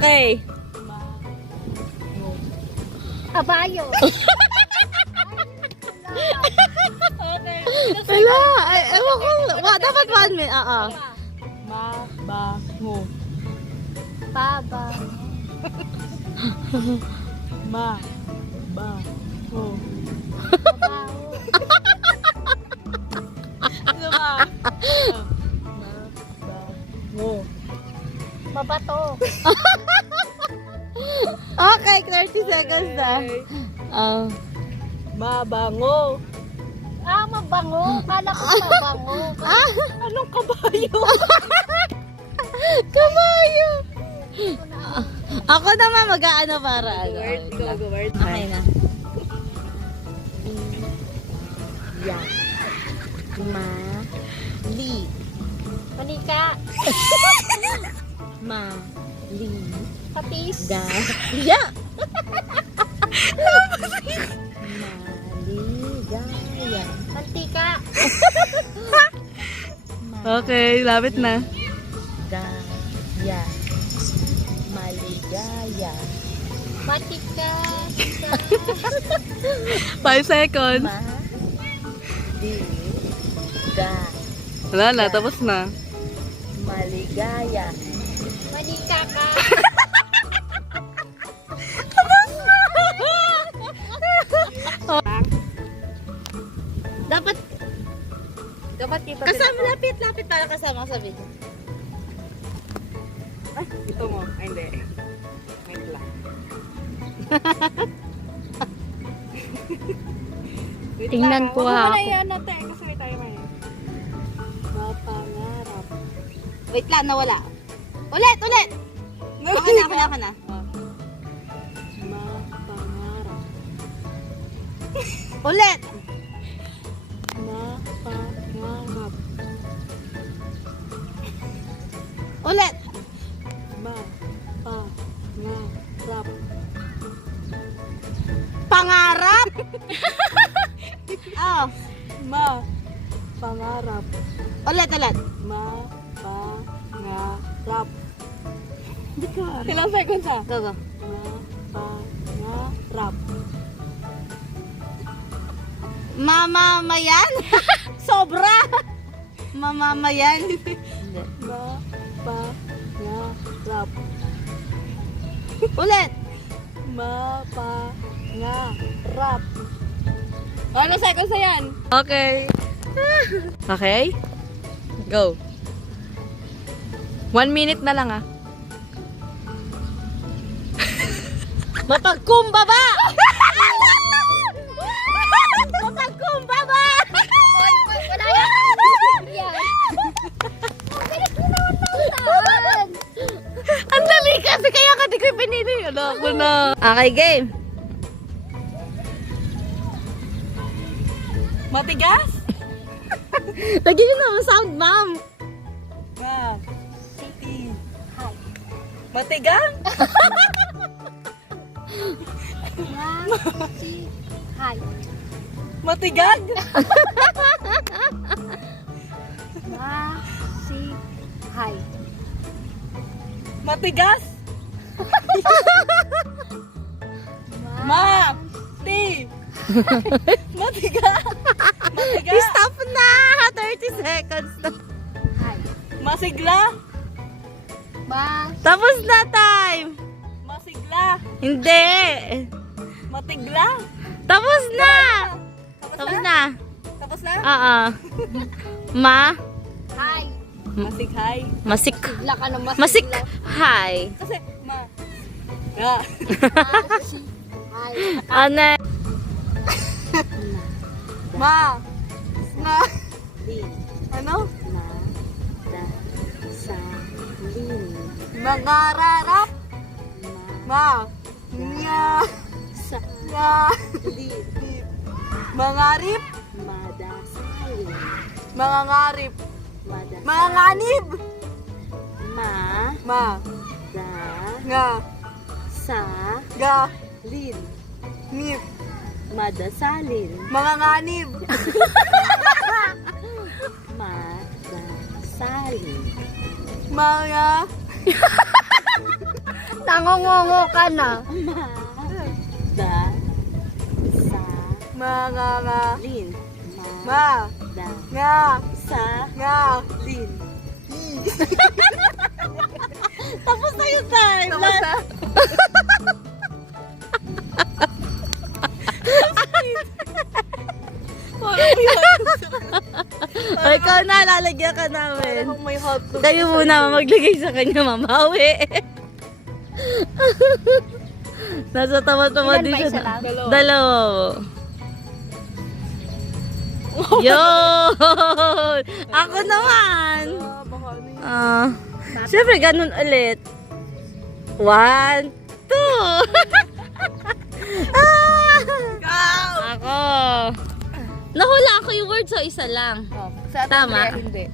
Okay. Kabayo. Okay. Wala. Ay, ewan ko. Dapat 1 minute. Mabango. Baba. Mabango. Babaw. Ano ba? Mabango. Mabato. Okay, 30 seconds na. Mabango. Mabango. Kala ko mabango. Anong kabayo? Kabayo. Ako naman mag-aano para ano. Go-word. Okay na. Yan. Mali. Manika. Mali. Kapis. Gaya. Maligaya. Mantika. Okay, lapit na. Gaya. Maligaya. Matika. 5 seconds. Maliga. Wala na, tapos na. Maligaya. Manika ka. Dapat kita kasama, lapit para kasama sa video. Ito mo. Ay, hindi. Wait lang. Wait Tingnan lang. ko, Huwag ha, mo na ako. yan natin. Kasi may timer. Mapangarap. Wait lang, nawala. Ulit! Okay na. Mapangarap. Ulit! Mapangarap. Ulit! Mapangarap. Pangarap! Oh, Mapangarap. ulit. Mapangarap. Ilang seconds ah? Go. Mapangarap. Mamamayan? Sobra! Mamamayan? Mapangarap. Ulit! Mapangarap. Ano seconds na yan? Okay. Okay? Go. 1 minute na lang ah. Mapagkumbaba! Mapagkumbaba! Wala yan. Yan. Bilis mo naman nautan. Ang dali kasi kaya ka di ko pinili. Ano ako na. Okay, game. Matigas? Lagyan nyo naman sound, ma'am. Matigang? Si. Hi. Matigag? Si. Hi. Matigas? Ma! Ti! Matiga! Matiga! Stop na! 30 seconds na. Hi. Masigla? Tapos na time. Masigla? Hindi. Matigla? Tapos na. Tapos na. Tapos na? Oo. Ma. Hi. Masighay? Masik. Sigla ka ng Masik. Hi. Kasi, ma. Ga. Si. Hi. Ano? Ma. Na. Din. Ano? Na. Da. Sa. Lin. Mangararap? Ma. Nya. Sa. Nya. Lin. Mangarip? Madasalin. Mangangarip? Madasalin. Manganganib? Ma. Ma. Da. Nga. Sa. Ga. Lin. Nip. Madasalin. Manganganib? Madasalin. Mga. Nangongongo ka na. Da. Sa. Mga. Lin. Ma. Da. Nga. Sa. Nga. Lin. Tapos na yung time. Tapos na. Ay, ikaw na, lalagyan ka namin. Parang may hot dog. Kayo muna maglagay sa kanya, mamawi. Nasa tamad-tamad Ilan din ba, siya. isa lang? Dalawa. Yun! Ako naman! Baka ano yun. Siyempre, ganun ulit. 1, 2! Ako! Nahula ako yung word, so isa lang. Oh, sa atin, Tama. Andrea, hindi.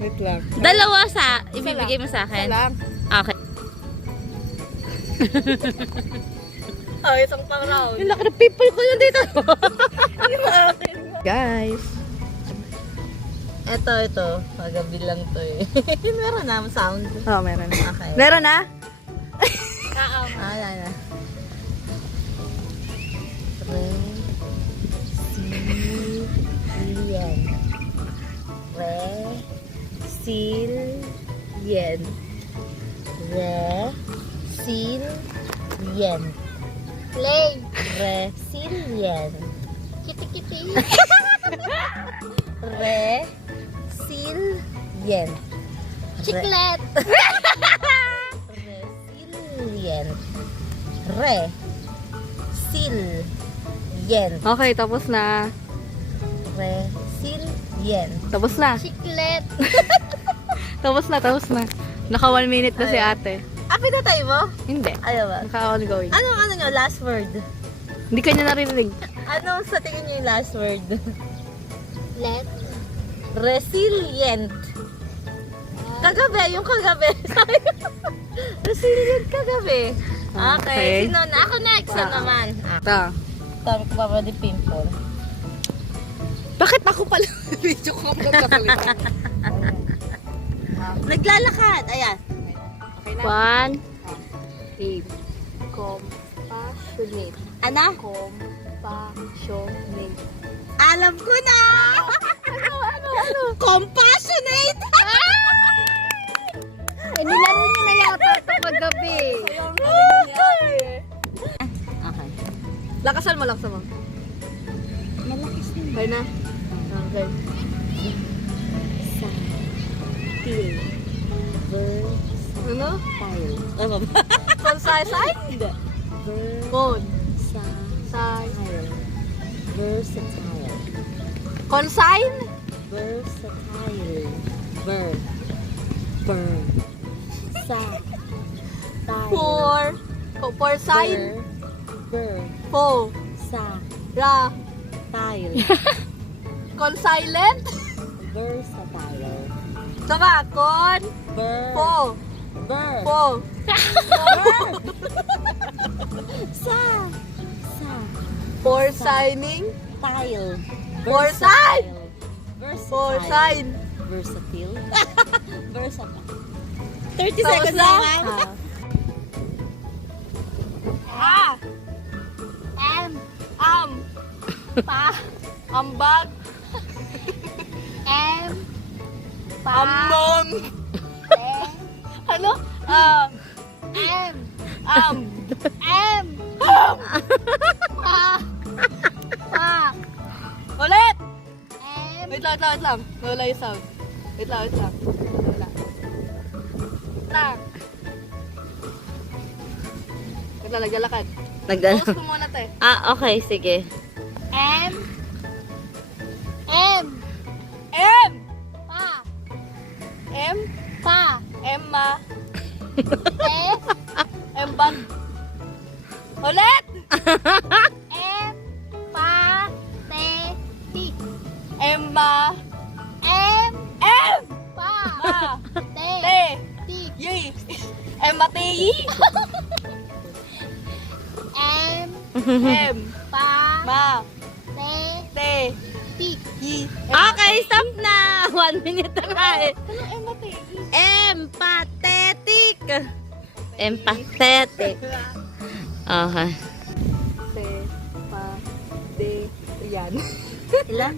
Wait lang. Dalawa sa ibibigay mo sa Isa akin. lang. Okay. Oh, isang pang round. Yung laki ng people ko yun dito. Guys. Ito. Magabi lang to eh. Meron na sound. Oh, meron. Okay. Meron na? Wala na. Resilient. Resilient. Play. Resilient. Kiti-kiti. Resilient. Chiclet. Resilient. Resilient. Okay, tapos na. Resilient. Tapos na. Chiclet. Tapos na. Naka 1 minute na si ate. Pinatay mo? Hindi. Ayaw ba? Naka ongoing. Ano nyo? Last word? Hindi ka niya narinig. Ano sa tingin nyo yung last word? Let. Resilient. Kagabi, yung kagabi. Resilient kagabi. Okay. Okay. Sino na? Ako next na naman. Ito. Sabi ko pa di pimple. Bakit ako pala? Video ko ako nagkasalita. Naglalakad. Ayan. Okay na. 1. Compassionate. Ano? Compassionate. Alam ko na! ano? Compassionate! Nilaro niyo na yata ito paggabi. Okay. Lakasan mo lang sa mo. Malakas na. Okay na. Okay. Sa. Til. Ver. Ano? Tile. Ano ba? Consisai? Hindi. Ver. Con. Sa. Sai. Tile. Versatile. Consign? Versatile. Ver. Sa. Tile. For sign? Ver. Po. Sa. Ra. Tile. Consilent? Versatile. Saka, con. Ver. Po. Ver. Po. Sa. For signing? Tile. For sign? Versatile. For sign. Versatile. Versatile. 30 Tapos seconds na? na. Ah! M. Pa. Ambag. M. Pa. Ambon. Te. Ano? M. Am. M. Pa. Pa. Ulit! M. Wait lang. Wala yung sound. Wait lang. Wala. Tak. Wait lang, naglalakad. Pause ko muna, te. Okay, sige. M. M. M! Pa. M? Pa. Emma. Te. Embag. Ulit! M. Pa. Te. Ti. Emma. M. M! Pa. Ma. Te. Te. Ti. Yay! Emma Teyi. M. M. Pa. Ma. Te. Te. Ti. Yi. Okay, stop na! 1 minute na nga eh. Ano Emma Teyi? Empathetic. Empathetic. Okay. Yan. Ilan?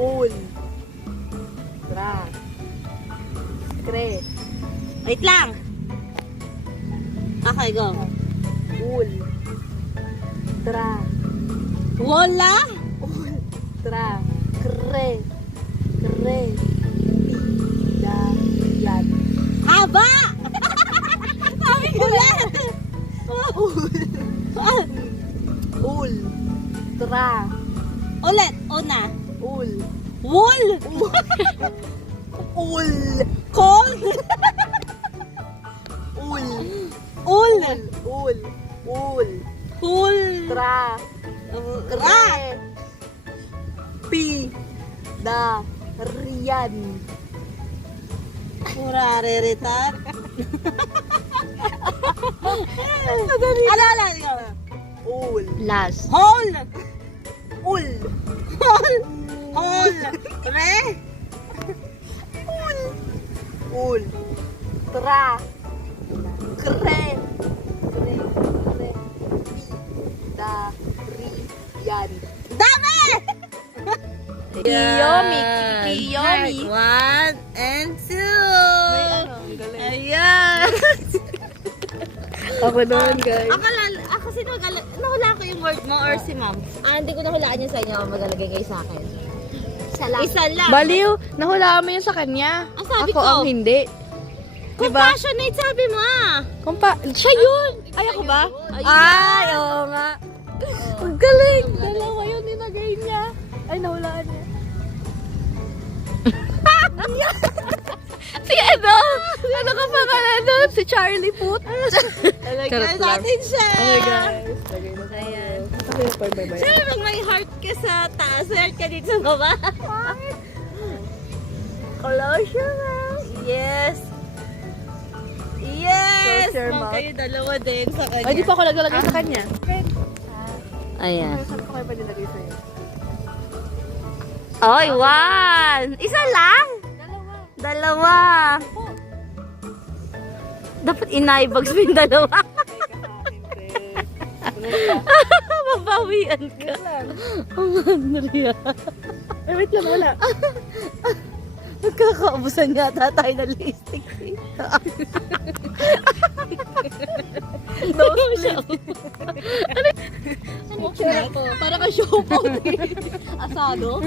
Ul. Tra. Kre. Wait lang. Okay, go. Ul. Tra. Wala? Ul. Tra. Kre. Kre. Da. Yan. Haba! Sabi ko ulit! Ul. Tra. Ulit, una. Ul. Wool! Ul. Cold! Ul. Ul! Ul. Ul. Cool! Tra. Ra! Kre. Pi. Da. Riyan. Pura reritan. Alala ko. Ul. Last. Hole! Ul. Hole! Hole! Re! Ul. Ul. Tra. Kre. Kre. Kre. Pi. Da. Ri. Yan. Dami! Kiyomi, Ayan. Kiyomi. Part 1 and 2. Ang galing. Ayan. Ako naman, guys. Ako sino nahulaan ko yung word mo or si ma'am? Hindi ko nahulaan yun sa inyo. Magalagay kayo sa akin. Isa lang. Baliw, nahulaan mo yun sa kanya. Ang sabi ako ko. ang hindi. Compassionate sabi mo Siya yun! Ay, ako ba? Ay, oo nga. Ang galing! Dalawa yun ninagay niya. Ay, nahulaan niya. Si ano? Ano ka pangalan nun? Si Charlie Puth. Talagay natin siya. Okay, guys. Lagay na tayo. Ayan. Kasi yung part by Siyempre, pag may heart ka sa taas, heart ka dito sa baba. Close your mouth. Yes. Yes! Close your Ma'am, mouth. kayo dalawa din sa kanya. Ay, di pa ako naglalagay sa kanya. Ayan. Saan ko kayo pa nilagay sa'yo? Oy, one! Isa lang? Dalawa. Dapat inaibags mo yung dalawa. Mabawian ka. Andrea. Ay, wait lang, wala. Nagkakaubusan yata tayo ng lipstick. No split. Ano siya ako? Para ka shopo. Asado?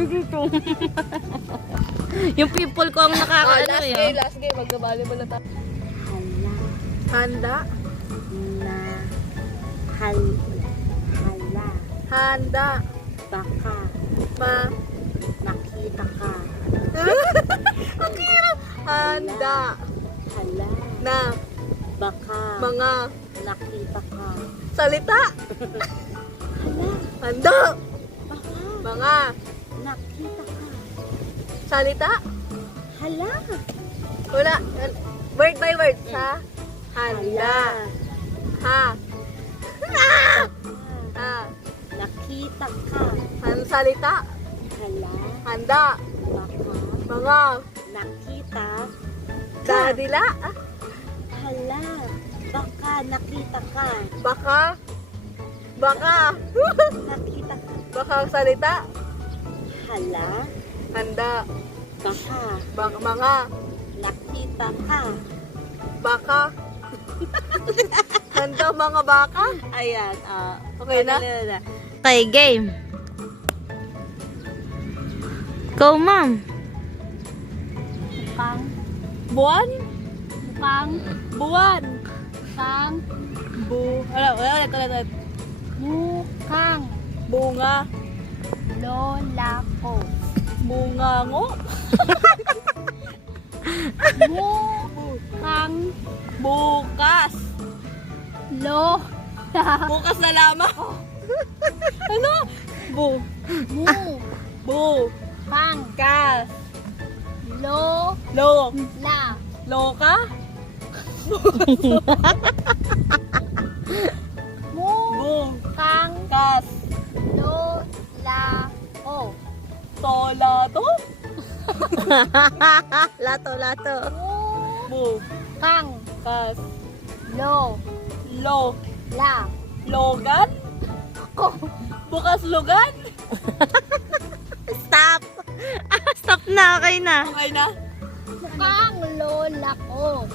Yung people ko ang nakakaano yun. Last game. Magka-volleyball na tayo. Handa. Hala. Handa. Baka. Nakita ka. Ang hirap. Handa. Hala. Na. Baka. Mga. Nakita ka. Salita. Hala. Handa. Baka. Mga. Nakita ka. Salita. Hala. Wala. Word by word. Sa. Handa. Ha. Ha. Nakita ka. Salita. Hala. Handa. Baka. Mga. Nakita. Dadila. Hala. Baka nakita ka. Baka. Baka. Nakita ka. Baka salita. Hala. Handa. Baka. Baka. Mga. Nakita ka. Baka. Handa mga baka. Ayan. Okay na? Okay, game. Go, ma'am. Bukang. Buwan. Bukang. Buwan. Bukang. Ulit. Bukang. Bunga. Lola ko. Bungango. Bukang. Bukas. Lola. Bukas na lamang. Ano? Bu. Bu. Bukang. Kas. Lola. Lo. Loka. Bu. Bukang. Kas. Lola ko. Tolato. Lato. Bu. Bukang. Kas. Lo. Lo. La. Logan? Bukas lugan? Stop! Stop na, okay na. Okay na? Mukhang lola ko.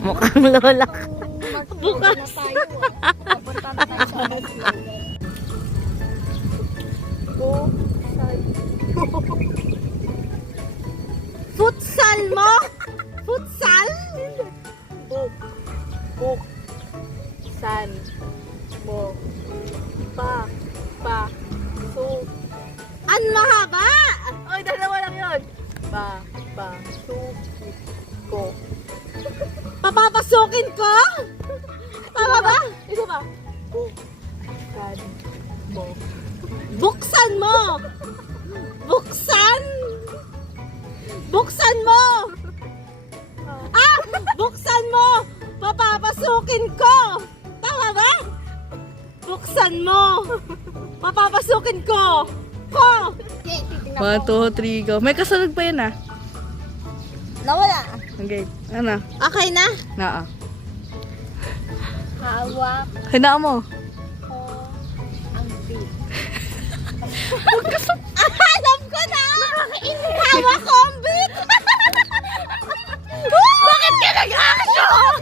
Mukhang lola. Bukas. Na tayo ah. Papunta na tayo sa bus lola. Go. Futsal mo? Futsal? Buk. Buk. San. Mo. Pa. Pa. Su. An mahaba! Oy, dalawa lang yun. Pa. Pa. Su. Ko. Papapasukin ko? Tama ba? Ito ba? Buk. San. Mo. Buksan mo! Buksan? Buksan mo! Ah! Buksan mo! Papapasukin ko! Tama ba? Buksan mo! Papapasukin ko! Ko! Okay, titingnan 1, 2, 3, go. May kasunod pa yun ah. Nawala. Okay. Ano? Okay na? Naa. Hawak Hinaan mo. ko ang beat. Alam ko na! Hawak ko ang beat! Bakit ka nag-action?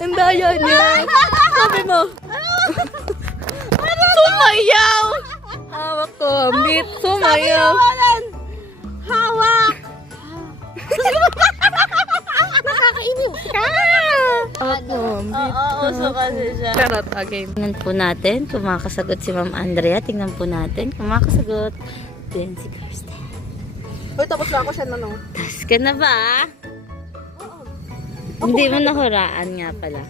Ang daya niya. Sabi mo. Sumayaw! Hawak ko ang beat. Sumayaw. Hawak! Nakakainiw ka! Hawak ko ang beat. Oo, uso kasi siya. Charot. Okay. Tingnan po natin kung makakasagot si Ma'am Andrea. Tingnan po natin kung makakasagot din si Kirsten. Uy, tapos na ako siya na no. Tas ka na ba? Hindi mo nahulaan nga pala.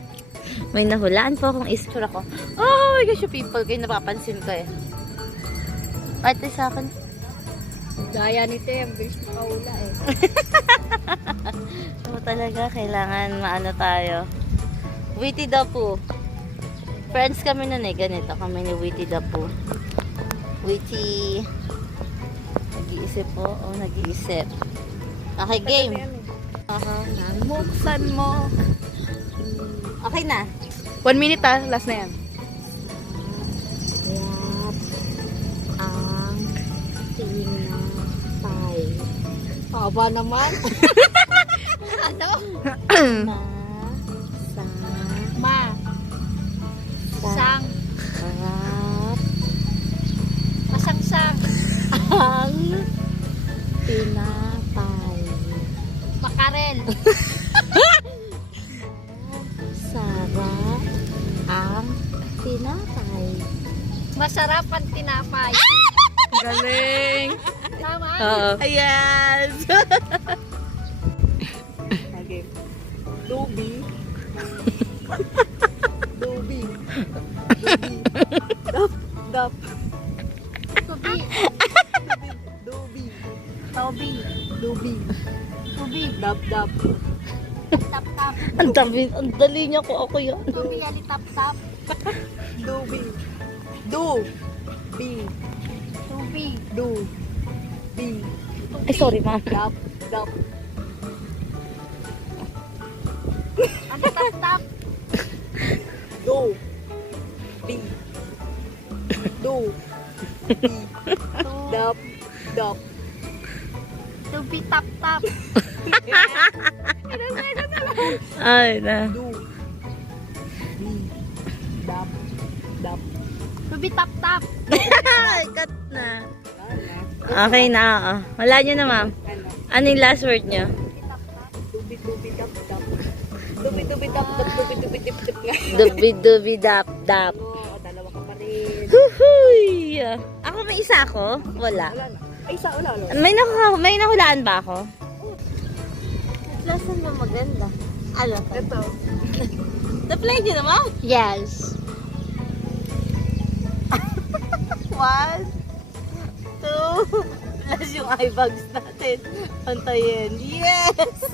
May nahulaan po akong istura ko. Oh my gosh, yung people kayo napapansin ko eh. Ate sa akin. Gaya ni Tem, bilis makaula eh. So talaga, kailangan maano tayo. Witty the Pooh. Friends kami nun eh, ganito kami ni Witty the Pooh. Witty. Nag-iisip po, nag-iisip. Okay, game. Buksan mo. Okay na. 1 minute ah. Last na yan. Yap ang tinapay Haba naman. Ano? na sa Ma. Sang. harap Masangsang. ang tinapay. Makarel. Sarap ang tinapay. Masarap ang tinapay. Galing. Tama? Oo. Yes! Okay. Dobi. Dobi. Dap. Dap. Tubi. Dobi. Tobi. Dobi. Tubi. Dap. Dap. Tap tap. Ang dali niya ko ako yun. Tubi ali tap tap. Dobi. Do. Bi. Tubi. Do. Bi. Ay, sorry ma'am. Dap. Dap. Ano tap tap? Do. Bi. Do. Bi. Dap. Dap. Tubi tap tap. Ay, na. Do. Bi. Dap. Dap. Tubi tap tap. Ay, cut na. Okay na, oo. Wala nyo na, ma'am. Ano yung last word nyo? Dubi. Dubi. Dap. Dap. Dubi. Dubi. Dap. Dap. Dubi. Dubi. Dip. Dip. Dubi-dubi dap-dap. Oo, dalawa ka pa rin. Huhuy! Ako may isa ako? Wala. Wala na. Ay, isa. Wala. May nahulaan ba ako? Lasan ba maganda? Alam ko. Ito. Na-play nyo naman? Yes. 1, 2, plus yung eye bags natin. Pantayin. Yes!